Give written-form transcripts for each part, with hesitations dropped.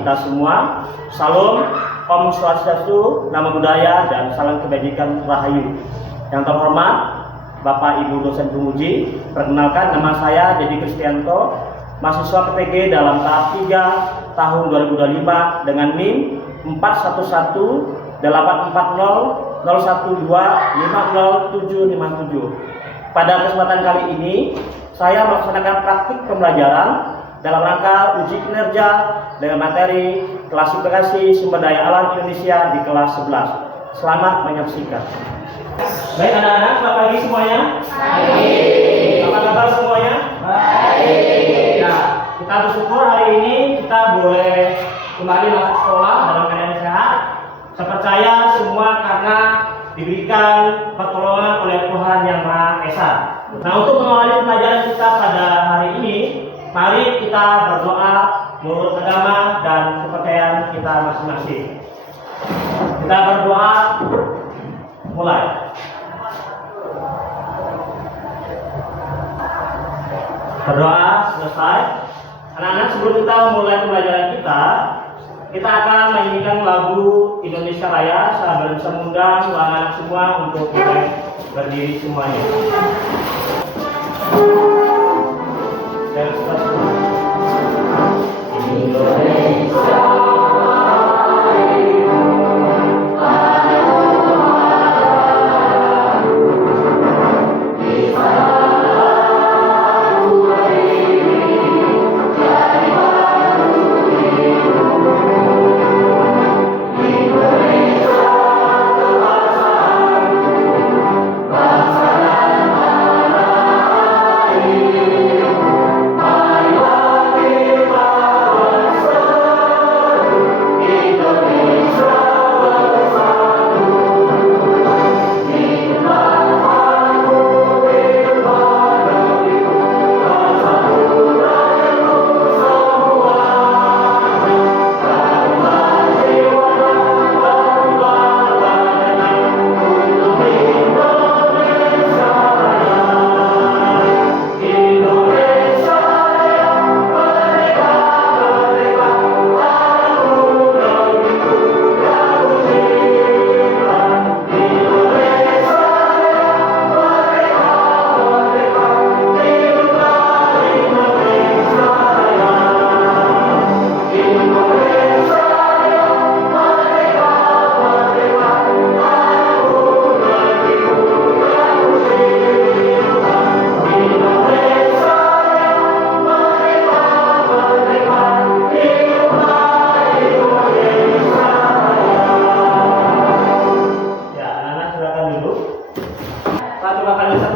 kita semua. Salam, Om Swastiastu, Namo Buddhaya, dan salam kebajikan Rahayu. Yang terhormat Bapak Ibu dosen penguji, perkenalkan nama saya Dedi Kristianto, mahasiswa PPG dalam tahap 3 tahun 2025 dengan NIM 41180012505757. Pada kesempatan kali ini, saya melaksanakan praktik pembelajaran dalam rangka uji kinerja dengan materi klasifikasi sumber daya alam Indonesia di kelas 11. Selamat menyaksikan. Baik anak-anak, selamat pagi semuanya. Baik. Apa kabar semuanya? Baik. Nah, kita bersyukur hari ini kita boleh kembali masuk sekolah dalam keadaan sehat. Saya percaya semua karena diberikan pertolongan oleh Tuhan Yang Maha Esa. Nah, untuk mengawali pelajaran kita pada hari ini, mari kita berdoa menurut agama dan kepercayaan kita masing-masing. Kita berdoa, mulai. Berdoa selesai. Anak-anak, sebelum kita mulai pembelajaran kita akan menyanyikan lagu Indonesia Raya. Saya bisa mengundang anak-anak semua untuk boleh berdiri semuanya. Indonesia.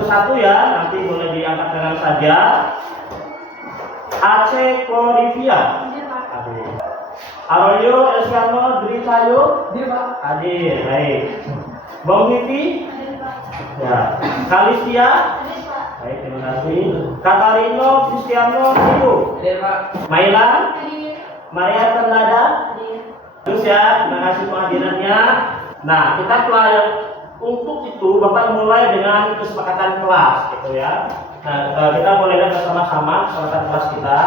Satu ya, nanti boleh diangkat dengan saja. Aceh Korivia. Arolio Elsiano Dritayo. Hadir, baik. Bong Vivi. Ya. Kalistia. Baik, terima kasih. Katarino Cristiano Ibu. Maila. Maria Fernanda. Terus ya, terima kasih kehadirannya. Nah, kita untuk itu Bapak mulai dengan kesepakatan kelas, gitu ya. Nah, kita mulai bersama-sama kesepakatan kelas kita.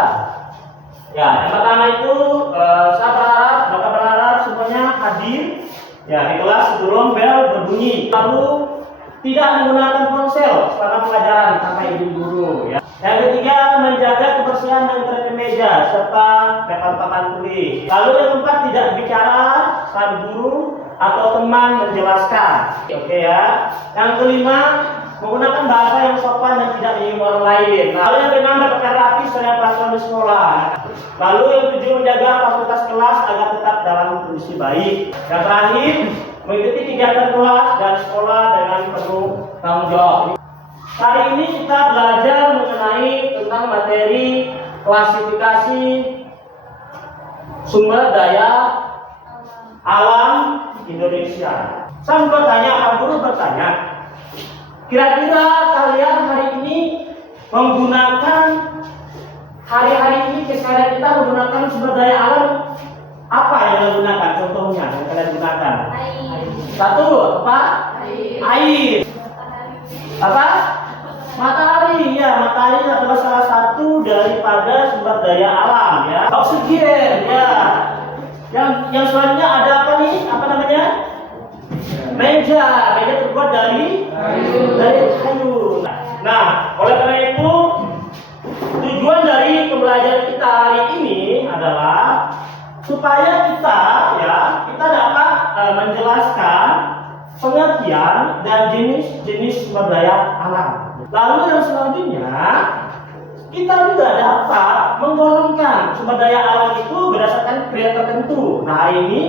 Ya, yang pertama itu Bapak berharap semuanya hadir ya di kelas sebelum bel berbunyi. Lalu tidak menggunakan ponsel selama pelajaran sampai ibu guru. Ya. Yang ketiga, menjaga kebersihan dan terapi meja serta papan tulis. Lalu yang keempat, tidak bicara saat guru atau teman menjelaskan. Oke ya. Yang kelima, menggunakan bahasa yang sopan dan tidak menyinggung orang lain. Lalu yang keenam, berpakaian rapi sesuai peraturan di sekolah. Lalu yang ketujuh, menjaga fasilitas kelas agar tetap dalam kondisi baik. Yang terakhir, mengikuti kegiatan kelas dan sekolah dengan penuh tanggung jawab. Hari ini kita belajar mengenai tentang materi klasifikasi sumber daya alam Indonesia. Saya bertanya, Pak Guru bertanya, kira-kira kalian hari ini menggunakan hari-hari ini keseharian kita menggunakan sumber daya alam apa yang kalian gunakan? Contohnya yang kalian gunakan? Air. Satu apa? Air. Apa? Matahari. Ya, matahari adalah salah satu daripada sumber daya alam ya. Oksigen ya. Yang selanjutnya ada apa nih? Apa namanya? Meja. Meja terbuat dari kayu. Nah, oleh karena itu tujuan dari pembelajaran kita hari ini adalah supaya kita dapat menjelaskan pengertian dan jenis-jenis sumber daya alam. Lalu yang selanjutnya kita juga dapat menggolongkan sumber daya alam itu berdasarkan kriteria tertentu. Nah, hari ini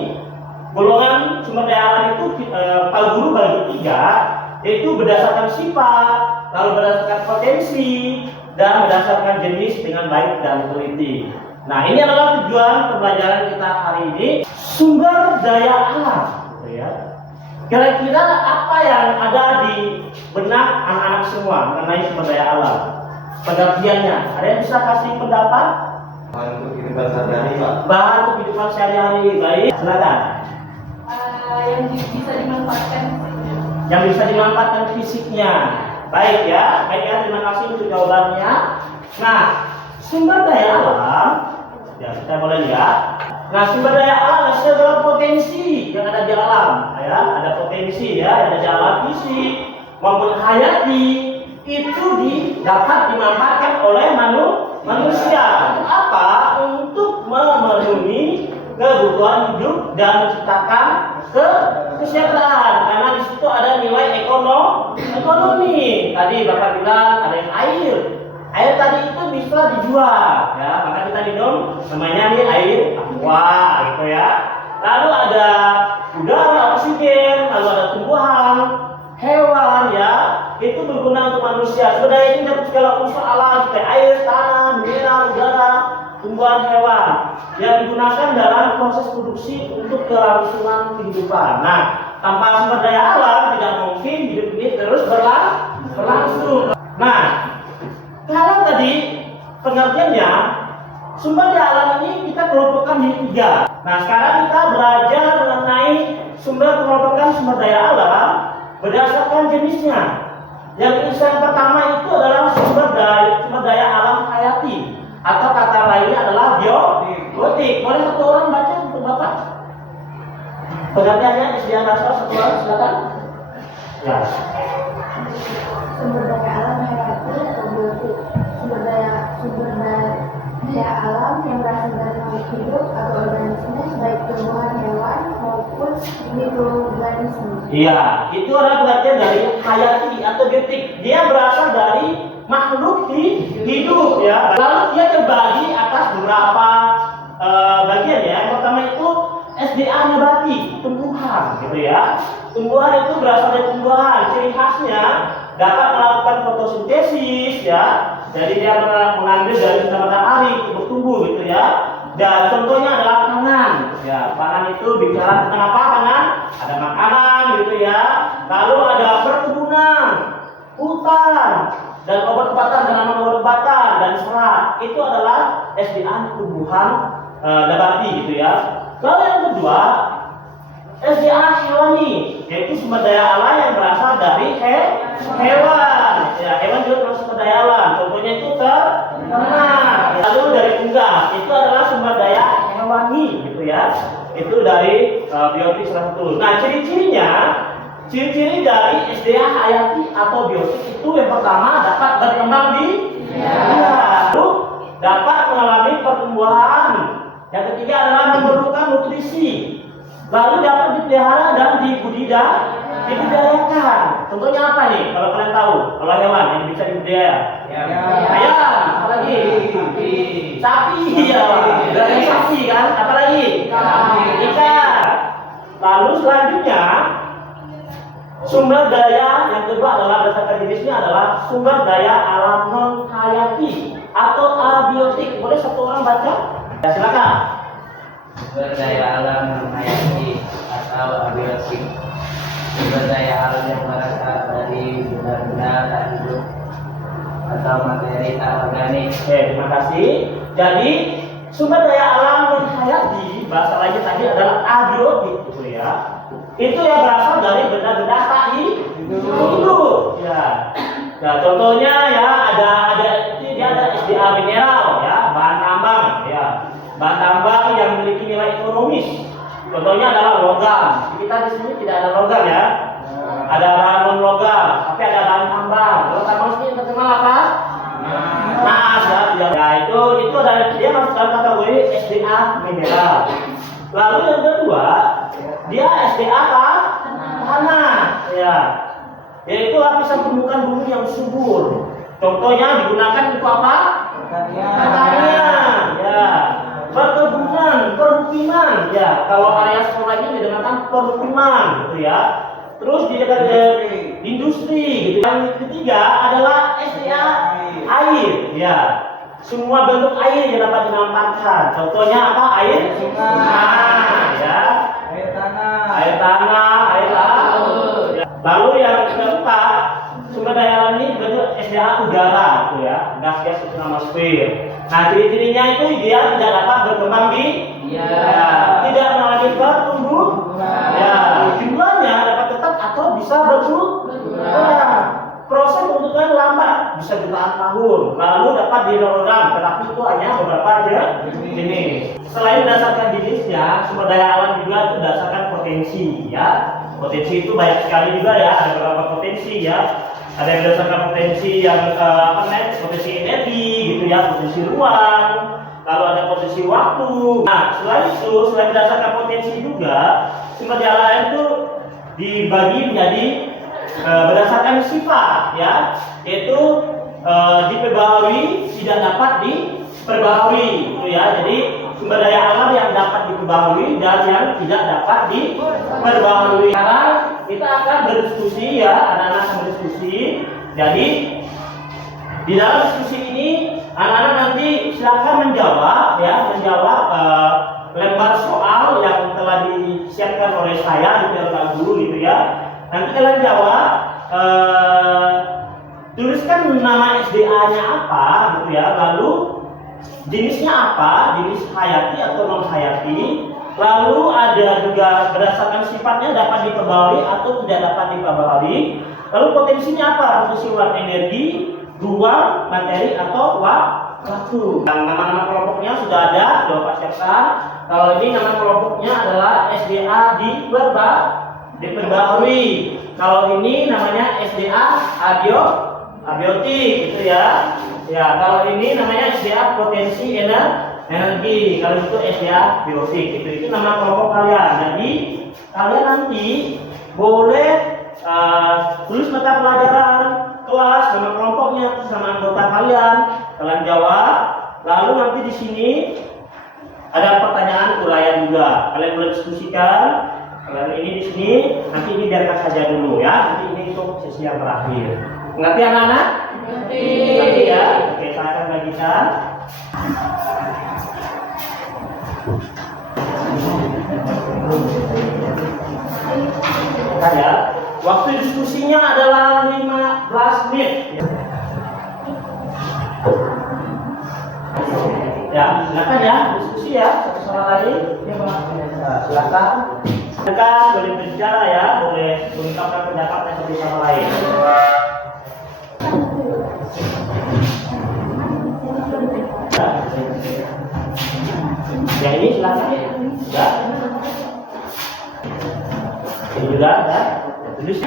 golongan sumber daya alam itu Pak Guru bagi 3, yaitu berdasarkan sifat, lalu berdasarkan potensi, dan berdasarkan jenis dengan baik dan teliti. Nah, ini adalah tujuan pembelajaran kita hari ini, sumber daya alam. Kira-kira apa yang ada di benak anak-anak semua mengenai sumber daya alam? Pengertiannya, ada yang bisa kasih pendapat? Bahan untuk kehidupan sehari-hari, Pak. Bahan untuk kehidupan sehari-hari, baik. Silakan. Yang bisa dimanfaatkan. Yang bisa dimanfaatkan fisiknya. Baik ya, terima kasih untuk jawabannya. Nah, sumber daya alam, ya kita boleh lihat. Nah, sumber daya alam adalah potensi yang ada di alam, ya. Ada potensi ya, yang ada di alam fisik maupun hayati itu dapat dimanfaatkan oleh manusia. Untuk apa? Untuk memenuhi kebutuhan hidup dan menciptakan kesejahteraan. Karena di situ ada nilai ekonomi. Tadi Bapak bilang ada yang air. Air tadi itu bisa dijual, ya. Maka kita minum namanya nih air aqua, gitu ya. Lalu ada udara, oksigen, lalu ada tumbuhan, hewan, ya. Itu berguna untuk manusia. Sebenarnya ini dapat segala unsur alam seperti air, tanah, mineral, udara, tumbuhan, hewan yang digunakan dalam proses produksi untuk kelangsungan kehidupan. Nah, tanpa sumber daya alam tidak mungkin hidup ini terus berlangsung. Nah, kalau tadi pengertiannya sumber daya alam ini kita kelompokkan di 3. Nah, sekarang kita belajar mengenai pengelompokan sumber daya alam berdasarkan jenisnya. Yang pertama itu adalah sumber daya alam hayati, atau kata lainnya adalah biotik. Boleh satu orang baca untuk Bapak? Pengertiannya disediakan bahasa satu orang, silakan. Ya. Sumber daya alam hayati atau biotik. Sumber daya alam yang berasal dari makhluk hidup atau organisme, baik tumbuhan, hewan maupun mikroorganisme. Iya, itu adalah bagian dari hayati atau biotik. Dia berasal dari makhluk hidup, ya. Lalu dia terbagi atas beberapa bagian, ya. Yang pertama itu SDA nabati, tumbuhan, gitu ya. Tumbuhan itu berasal dari tumbuhan. Ciri khasnya dapat melakukan fotosintesis, ya. Jadi dia mengambil dari sinar matahari untuk bertumbuh, gitu ya. Dan contohnya adalah pangan, ya. Pangan itu bicara tentang apa? Pangan, ada makanan, gitu ya. Lalu ada perkebunan, hutan, dan obat-obatan, tanaman obat-obatan dan serat. Itu adalah SDA tumbuhan nabati, gitu ya. Lalu yang kedua, SDA hewani, yaitu sumber daya alam yang berasal dari hewan. Ya, hewan juga termasuk sumber daya alam. Contohnya itu ternak. Lalu dari unggas, itu adalah sumber daya hewani, gitu ya. Itu dari biotik salah satu. Nah, ciri-ciri dari SDA hayati atau biotik itu yang pertama dapat berkembang lalu dapat mengalami pertumbuhan. Yang ketiga adalah memerlukan nutrisi. Lalu dapat dipelihara dan dibudidayakan. Contohnya apa nih? Kalau kalian tahu, kalau hewan yang bisa dibudidaya, ayam, apa lagi? Sapi, ya. Dari sapi kan? Apa lagi? Ikan. Lalu selanjutnya sumber daya yang kedua adalah berdasarkan jenisnya adalah sumber daya alam non hayati atau abiotik. Boleh satu orang baca? Ya, silakan. Sumber daya alam non hayati atau abiotik. Sumber daya alam yang berasal dari benda-benda tak hidup atau materi tak organik. Oke, terima kasih. Jadi sumber daya alam non hayati bahasa lainnya tadi adalah abiotik, gitu ya. Itu yang berasal dari benda-benda tak hidup. Ya. Nah, contohnya ya ada SDA mineral, ya, bahan tambang, ya. Bahan tambang yang memiliki nilai ekonomi ekonomis. Contohnya adalah logam. Kita di sini tidak ada logam ya. Ada bahan non logam, tapi ada bahan tambang. Kalau tambang sini terkenal apa? Emas ya. Ya itu adalah dia masuk dalam kategori SDA mineral. Lalu yang kedua, dia SDA tanah. Ya. Yaitu lapisan permukaan bumi yang subur. Contohnya digunakan untuk apa? Pertanian. Ya. Perkebunan, permukiman. Ya. Kalau area sekolah ini dinamakan permukiman, gitu ya. Terus di dekat industri, gitu. Yang ketiga adalah SDA air. Ya. Semua bentuk air yang dapat dimanfaatkan. Contohnya apa? Air sungai, ya. Air tanah, air laut. Ya. Lalu yang keempat, sumber daya alam ini bentuk SDA udara, gitu ya. Gas-gas atmosfer. Nah, ciri-cirinya itu dia tidak dapat berkembang di tidak mengalami pertumbuhan. Ya, jumlahnya dapat tetap atau bisa berkurang. Proses pembentukan lambat, bisa jutaan tahun, lalu dapat diredam, tetapi itu hanya beberapa jenis. Selain berdasarkan jenisnya, sumber daya alam juga itu berdasarkan potensi, ya. Potensi itu banyak sekali juga ya, ada beberapa potensi ya. Ada yang berdasarkan potensi yang potensi energi, gitu ya, potensi ruang, lalu ada potensi waktu. Nah, selain itu, selain berdasarkan potensi juga, sumber daya alam itu dibagi menjadi berdasarkan sifat, ya, yaitu diperbaharui, tidak dapat diperbaharui, gitu ya. Jadi sumber daya alam yang dapat diperbaharui dan yang tidak dapat diperbaharui. Sekarang kita akan berdiskusi ya, anak-anak akan berdiskusi. Jadi di dalam diskusi ini anak-anak nanti silakan menjawab, ya, lembar soal yang telah disiapkan oleh saya di piala guru, gitu ya. Nanti kalian jawab, tuliskan nama SDA-nya apa, gitu ya. Lalu jenisnya apa, jenis hayati atau non hayati. Lalu ada juga berdasarkan sifatnya dapat diperbarui atau tidak dapat diperbarui. Lalu potensinya apa, potensi uang energi, ruang, materi atau waktu. Nama-nama kelompoknya sudah ada, sudah Bapak siapkan. Kalau ini nama kelompoknya adalah SDA diperbarui. Kalau ini namanya SDA abiotik, gitu ya. Ya, kalau ini namanya SDA potensi energi. Kalau itu SDA biotik. Itu nama kelompok kalian. Jadi kalian nanti boleh tulis mata pelajaran, kelas, nama kelompoknya, sama anggota kalian jawab. Lalu nanti di sini ada pertanyaan uraian juga. Kalian boleh diskusikan. Kalian ini di sini, nanti ini biarkan saja dulu ya. Nanti ini untuk sesi yang terakhir. Mengerti anak-anak? Mengerti ya. Oke, saya akan bagikan. Ya. Waktu diskusinya adalah 15 menit. Ya, silakan ya, diskusi ya, satu sama lain. Nah, silakan. Silakan boleh berbicara ya, boleh mengungkapkan pendapatnya satu sama lain. Yang ini silakan. Ya. Ini juga ya. Tulis.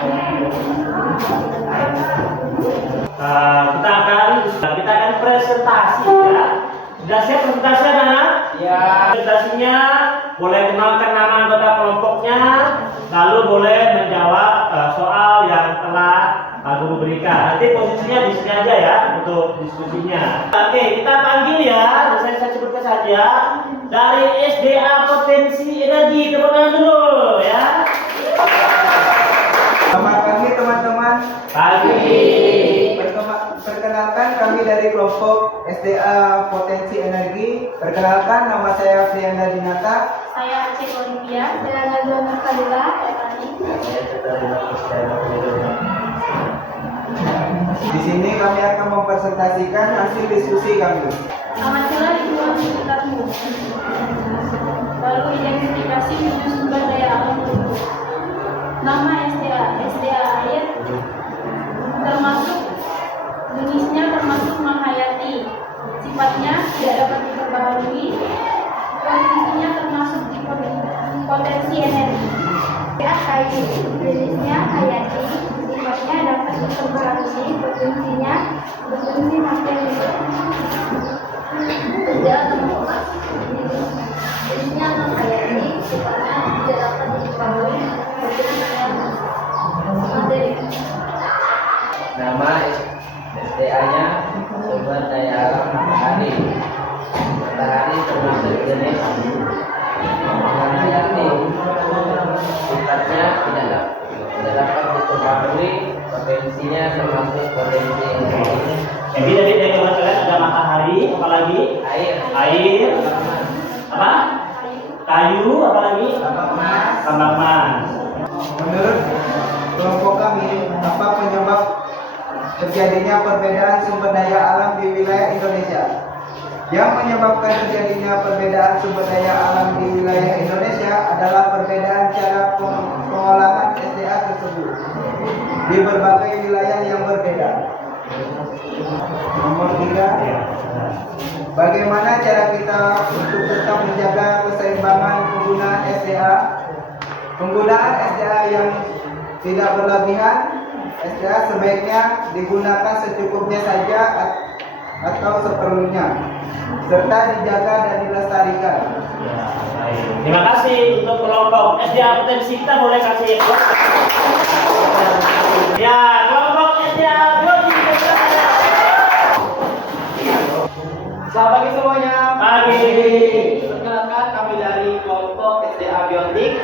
Kita akan presentasi ya. Sudah siap presentasinya, anak? Ya. Presentasinya boleh kenalkan nama anggota kelompoknya, lalu boleh menjawab soal yang telah guru berikan. Nanti posisinya di sini aja ya untuk diskusinya. Oke, kita panggil ya. Saya sebutkan saja dari SDA Potensi Energi. Tepuk tangan dulu ya. Selamat pagi teman-teman. Pagi. Perkenalkan kami dari kelompok SDA Potensi Energi. Perkenalkan nama saya Frianda Dinata. Saya Aceh Olivia. Saya Najwa Nurfadila. Di sini kami akan mempresentasikan hasil diskusi kami. Amatilah lingkungan sekitarmu. Lalu identifikasi tujuh sumber daya alam tersebut. Nama SDA air termasuk jenisnya termasuk menghayati, sifatnya tidak dapat diperbaharui, Potensinya termasuk di potensi energi. Ya, kayu. Jenisnya hayati. Sifatnya dapat diperbarui. Potensi materi. Kerja teman-teman. Jenisnya non hayati. Sifatnya tidak dapat diperbarui. Potensinya materi. Nama SDA-nya sumber daya alam matahari. Matahari termasuk jenis non hayati. Sifatnya tidak dapat diperbarui. Potensinya termasuk potensi energi. Jadi dari kalian ada matahari, apalagi Air. apa? Kayu, apalagi tambang emas. Menurut kelompok kami, apa penyebab terjadinya perbedaan sumber daya alam di wilayah Indonesia? Yang menyebabkan terjadinya perbedaan sumber daya alam di wilayah Indonesia adalah perbedaan cara pengolahan SDA tersebut di berbagai wilayah yang berbeda. Nomor 3, bagaimana cara kita untuk tetap menjaga keseimbangan penggunaan SDA? Penggunaan SDA yang tidak berlebihan. SDA sebaiknya digunakan secukupnya saja atau seperlunya, serta dijaga dan dilestarikan. Ya, baik. Terima kasih untuk kelompok SDA potensi, kita boleh kasih ya kelompok SDA biologi. Selamat pagi semuanya. Pagi. Perkenalkan, kami dari kelompok SDA Biotik.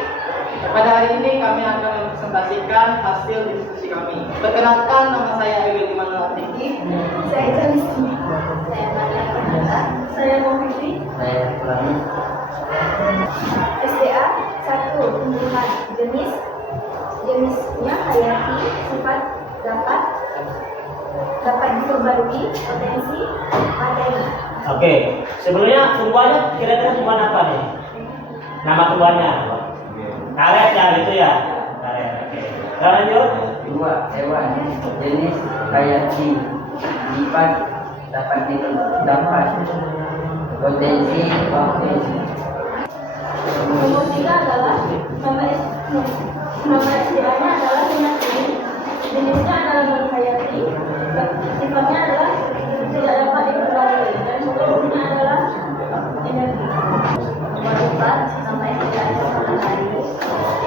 Pada hari ini kami akan mempresentasikan hasil diskusi kami. Perkenalkan, nama saya Ewi Limanul Atiki. Saya Janiski. Saya Maria Fernanda. Saya Mohiti. Saya Fulani. SDA 1. Penggunaan jenisnya hayati. Sifat dapat diperbarui. Potensi materi. Oke, sebelumnya tumbuhannya kira-kira tumbuhan apa nih? Nama tumbuhannya? Karet ya gitu ya? Karet, oke. Lanjut. 2. Hewan jenis hayati. Sifat dapat potensi. Nomor 3 adalah nama SDA-nya adalah hayati. Jenisnya adalah non-hayati. Sifatnya adalah tidak dapat diperbarui dan potensinya adalah energi. Nomor 4, nama SDA-nya matahari.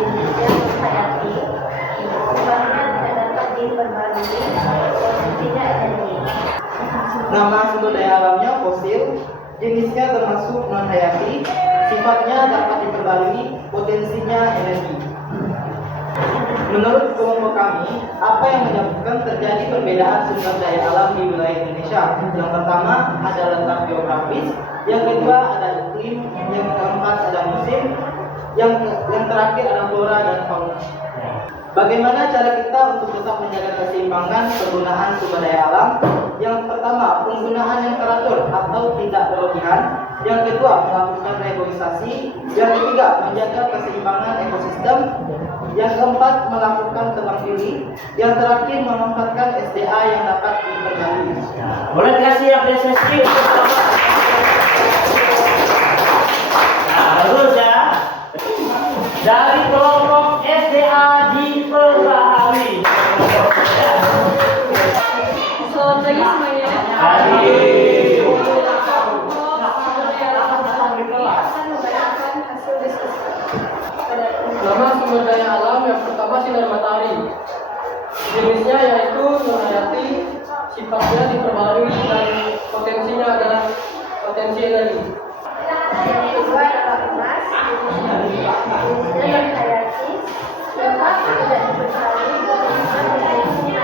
Jenisnya non-hayati. Sifatnya tidak dapat diperbarui. Potensinya energi. Nama sumber daya alamnya fosil. Jenisnya termasuk non hayati. Sifatnya dapat diperbarui. Potensinya energi. Menurut kelompok kami, apa yang menyebabkan terjadi perbedaan sumber daya alam di wilayah Indonesia? Yang pertama ada letak geografis, yang kedua ada iklim, yang keempat ada musim, yang terakhir ada flora dan fauna. Bagaimana cara kita untuk tetap menjaga keseimbangan penggunaan sumber daya alam? Yang pertama, penggunaan yang teratur atau tidak berlebihan. Yang kedua, melakukan reboisasi. Yang ketiga, menjaga keseimbangan ekosistem. Yang keempat, melakukan tebang pilih. Yang terakhir, memanfaatkan SDA yang dapat diperbarui. Boleh kasih apresiasi untuk kelompok. Nah, bagus ya. Dari kelompok SDA diperbarui. Selamat pagi semuanya. Pagi. Nama sumber daya alam yang pertama sinar matahari. Jenisnya yaitu non-hayati, sifatnya diperbarui dan potensinya adalah potensi energi. Yang kedua adalah emas. Jenisnya non-hayati. Sifatnya tidak diperbarui. Potensinya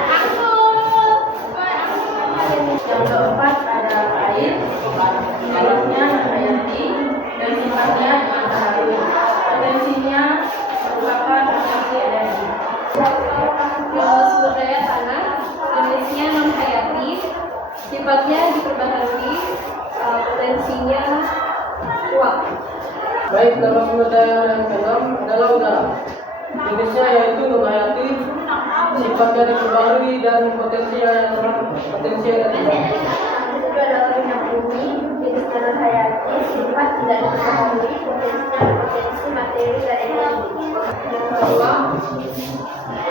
yang keempat ada air. Jenisnya non-hayati dan sifatnya matahari. Potensinya merupakan potensi energi. Sumber daya tanah, jenisnya non hayati, sifatnya diperbaharui, potensinya uap. Baik, nama sumber daya yang keenam adalah udara. Jenisnya yaitu non-hayati, sifatnya diperbarui dan potensinya energi. Itu adalah minyak bumi, jenisnya non hayati, dapat tidak diketahui potensi materi dan energi. Yang kedua,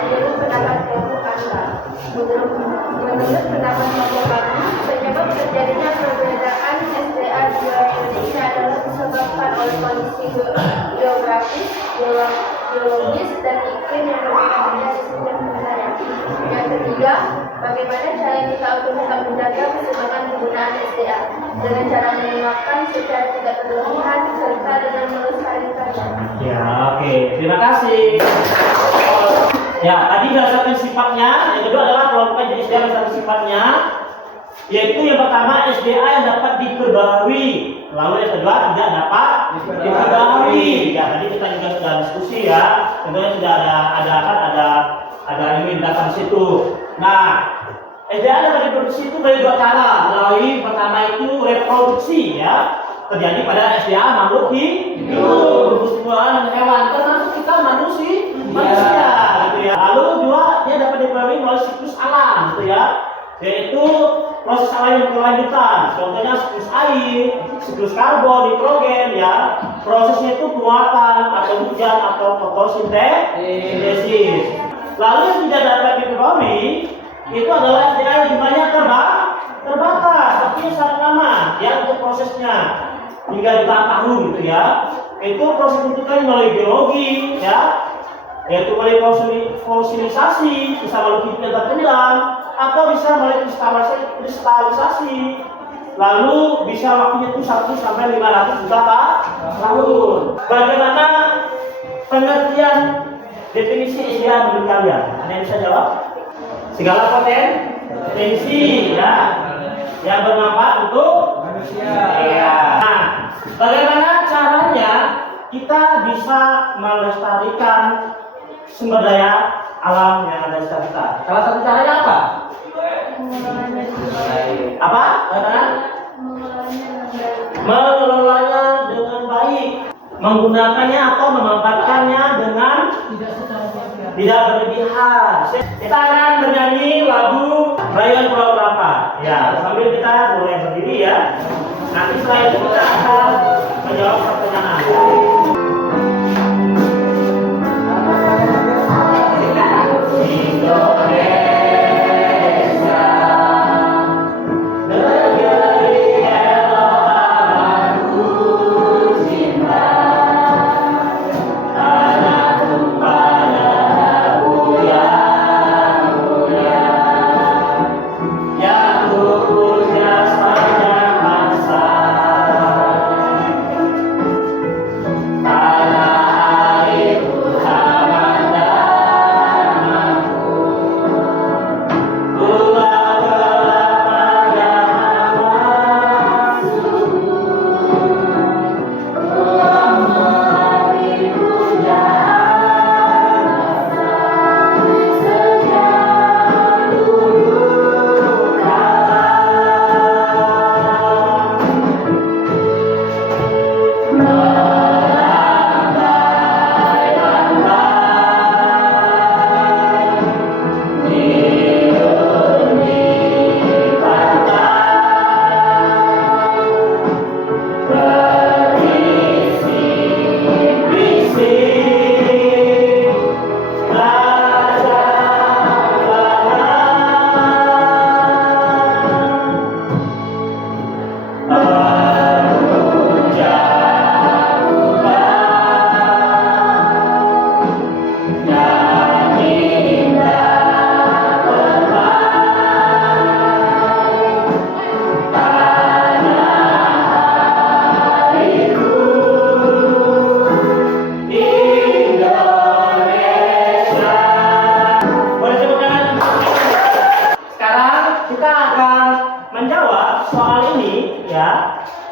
menurut pendapat kelompok Anda. Menurut pendapat kelompok Anda, penyebab terjadinya perbedaan SDA di wilayah Indonesia adalah disebabkan oleh kondisi geografis, geologis, dan iklim yang berbeda-beda di setiap wilayah. Yang ketiga, bagaimana cara kita untuk tetap menjaga keseimbangan penggunaan SDA dengan cara menggunakan secara tidak berlebihan serta dengan melestarikannya. Ya, oke. Terima kasih. Ya, tadi berdasarkan sifatnya, yang kedua adalah kelompokan jenis SDA berdasarkan sifatnya, yaitu yang pertama SDA yang dapat diperbarui, lalu yang kedua tidak dapat diperbarui. Ya, tadi kita juga sudah diskusi ya, tentunya sudah ada email data di situ. Nah, SDA dapat diproduksi itu dari dua cara, melalui pertama itu reproduksi ya, terjadi pada SDA makhluk hidup, tumbuhan dan hewan, termasuk kita manusia gitu ya. Lalu dua, dia dapat diperbarui melalui siklus alam gitu ya, yaitu proses alam yang berkelanjutan. Contohnya siklus air, siklus karbon, nitrogen ya. Prosesnya itu penguatan atau hujan atau fotosintesis. Lalu yang tidak dapat diperbarui itu adalah SDA yang jumlahnya terbatas, tapi sangat lama ya untuk prosesnya hingga jutaan tahun gitu ya. Itu proses itu kan melalui biologi ya, yaitu melalui fosilisasi, bisa melalui hidup yang terpendam, atau bisa melalui kristalisasi. Lalu bisa waktunya itu 1 sampai 500 juta tahun. Bagaimana pengertian definisi SDA menurut kalian? Ada yang bisa jawab? Segala potensi ya yang bermanfaat untuk manusia. Ya. Nah, bagaimana caranya kita bisa melestarikan sumber daya alam yang ada di sekitar kita? Salah satu caranya apa? Apa? Mengelolanya dengan baik, menggunakannya atau memanfaatkannya dengan tidak berlebihan. Kita akan bernyanyi lagu Rayuan Pulau Kelapa. Ya, sambil kita mulai berdiri ya. Nanti setelah itu kita akan menjawab pertanyaan.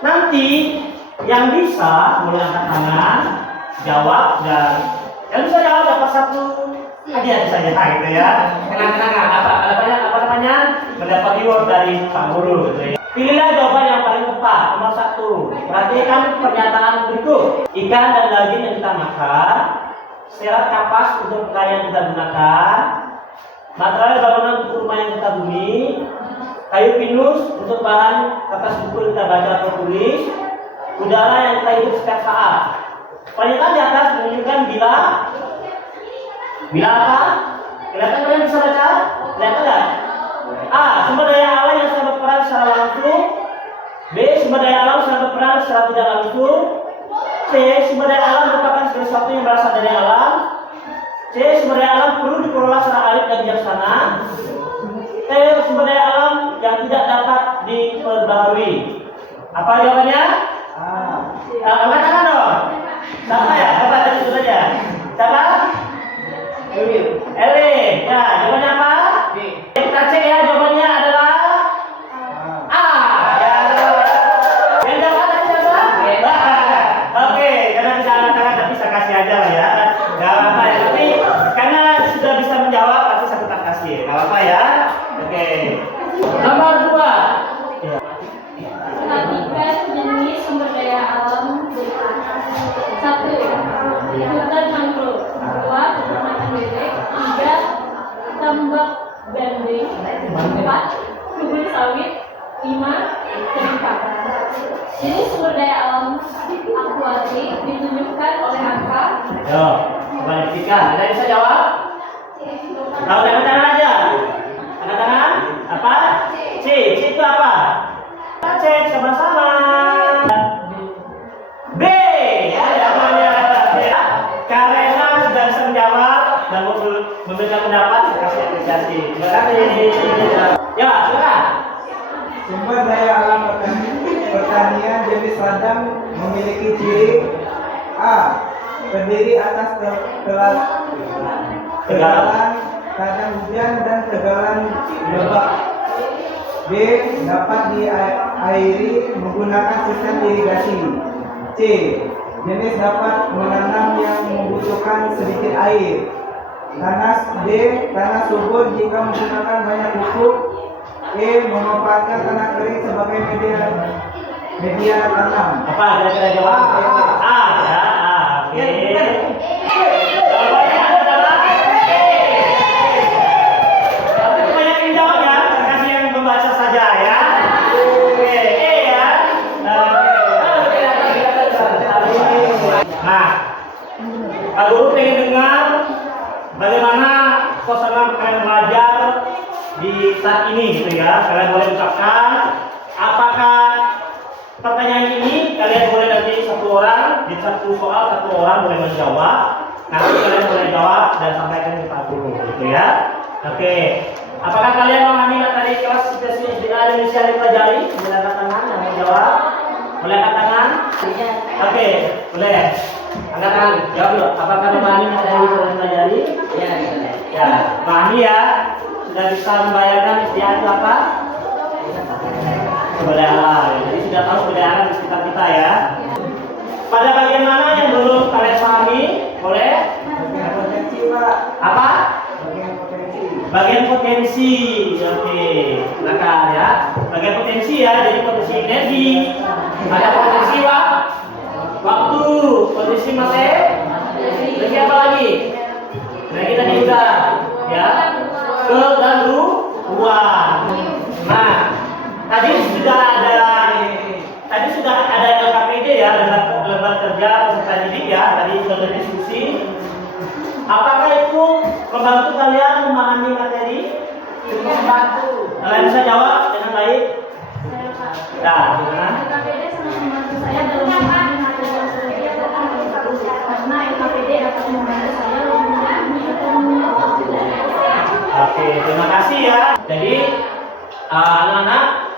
Nanti yang bisa mulai angkat tangan, jawab, dan yang bisa jawab dapat satu hadiah saja gitu ya. Tenang-tenang, apa namanya? Mendapat reward dari Pak Guru gitu ya. Pilihlah jawaban yang paling tepat, nomor 1. Perhatikan pernyataan berikut. Ikan dan daging yang kita makan, serat kapas untuk pakaian yang kita gunakan, material bangunan untuk rumah yang kita huni, kayu pinus untuk bahan kertas buku yang kita baca atau tulis, udara yang kita hidup setiap saat. Pernyataan di atas menunjukkan bila apa? Kelihatan kalian bisa baca? Kelihatan nggak? A. Sumber daya alam yang sangat berperan secara langsung. B. Sumber daya alam sangat berperan secara tidak langsung. C. Sumber daya alam merupakan sesuatu yang berasal dari alam. C. Sumber daya alam perlu dikelola secara arif dan bijaksana. D. Sumber daya alam yang tidak dapat diperbaharui. Apa jawabannya? Angkat tangan dong. Siapa ya? Coba tadi saja. Siapa? Elin. Ya, jawabannya apa? Kita cek ya, jawabannya adalah A. Ya, yang jawab tadi siapa? Oke, karena tidak angkat tangan tapi saya kasih aja lah ya. Gak apa-apa ya, tapi karena sudah bisa menjawab pasti saya tetap kasih. Gak apa-apa ya. Oke. Nomor 2. Perhatikan jenis sumber daya alam berikut. 1. Hutan mangrove. 2. Peternakan bebek. 3. Tambak bandeng. 4. Kebun sawit. 5. Terikat. Jenis sumber daya alam akuatik ditunjukkan oleh angka. Yo, coba dibuktikan. Ada yang bisa jawab? Tahu angkat tangan aja. Angkat tangan. Apa? C. C itu apa? Kita cek sama-sama. B. Ya, jawabannya B. Karena sudah bisa menjawab dan memberikan pendapat, saya kasih apresiasi. Terima kasih. Ya, silakan. Sumber daya alam pertanian jenis ladang memiliki ciri A. Terdiri atas tegalan kadang hujan dan tegalan lembab. B. Dapat diairi menggunakan sistem irigasi. C. Jenis dapat menanam yang membutuhkan sedikit air. Tanah subur jika menggunakan banyak pupuk. E. Memanfaatkan tanah kering sebagai media tanam. Apa kira-kira jawab? A. Ya, A. Oke. Jawabannya adalah E. Tapi banyak yang jawab ya. Saya kasih yang membaca saja ya. Oke, E ya. Nah, Pak Guru pengen dengar bagaimana suasana kalian belajar di saat ini gitu ya. Kalian boleh ucapkan apakah pertanyaan ini kalian boleh nanti satu orang di satu soal satu orang boleh menjawab. Nanti kalian boleh jawab dan sampaikan ke Pak Guru gitu ya. Oke. Apakah kalian memahami materi kelas spesial SDA Indonesia yang dipelajari? Boleh angkat tangan yang mau jawab? Boleh angkat tangan? Oke, boleh. Angkat tangan. Jawab dulu. Apakah memahami materi yang dipelajari? Ya, memahami ya. Sudah bisa membayangkan SDA itu apa? Sumber daya alam. Jadi sudah tahu sumber daya alam di sekitar kita ya. Pada bagian mana yang belum kalian pahami? Boleh? Bagian potensi, Pak. Apa? Bagian potensi. Bagian potensi. Oke, silakan ya. Bagian potensi ya. Jadi potensi energi. Ada potensi waktu, potensi materi. Lagi apa lagi? Lagi tadi udah ya. Ke dan ruang. Nah, tadi sudah ada LKPD ya, lembaga kerja peserta didik ya. Tadi sudah berdiskusi. Apakah itu membantu kalian memahami materi? Membantu. Kalian bisa jawab dengan baik? Ya, gimana? LKPD sangat membantu saya dalam memahami materi yang sudah diajarkan karena LKPD dapat membantu saya Oke, terima kasih ya. Jadi anak-anak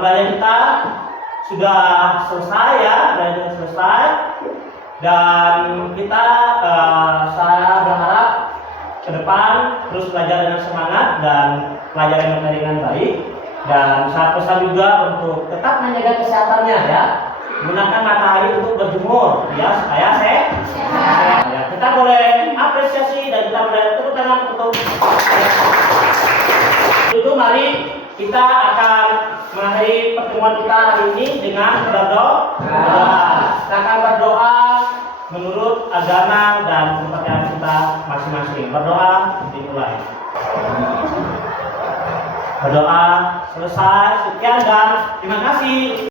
pembelajaran kita sudah selesai ya, pembelajaran selesai dan kita saya berharap ke depan terus belajar dengan semangat dan pelajaran materi dengan baik dan saya pesan juga untuk tetap menjaga kesehatannya ya. Gunakan matahari untuk berjemur ya supaya sehat. Ya, kita boleh apresiasi dan kita boleh tepuk tangan untuk itu. Mari kita akan mengakhiri pertemuan kita hari ini dengan berdoa. Kita akan berdoa menurut agama dan kepercayaan kita masing-masing. Berdoa dimulai. Berdoa selesai. Sekian dan terima kasih.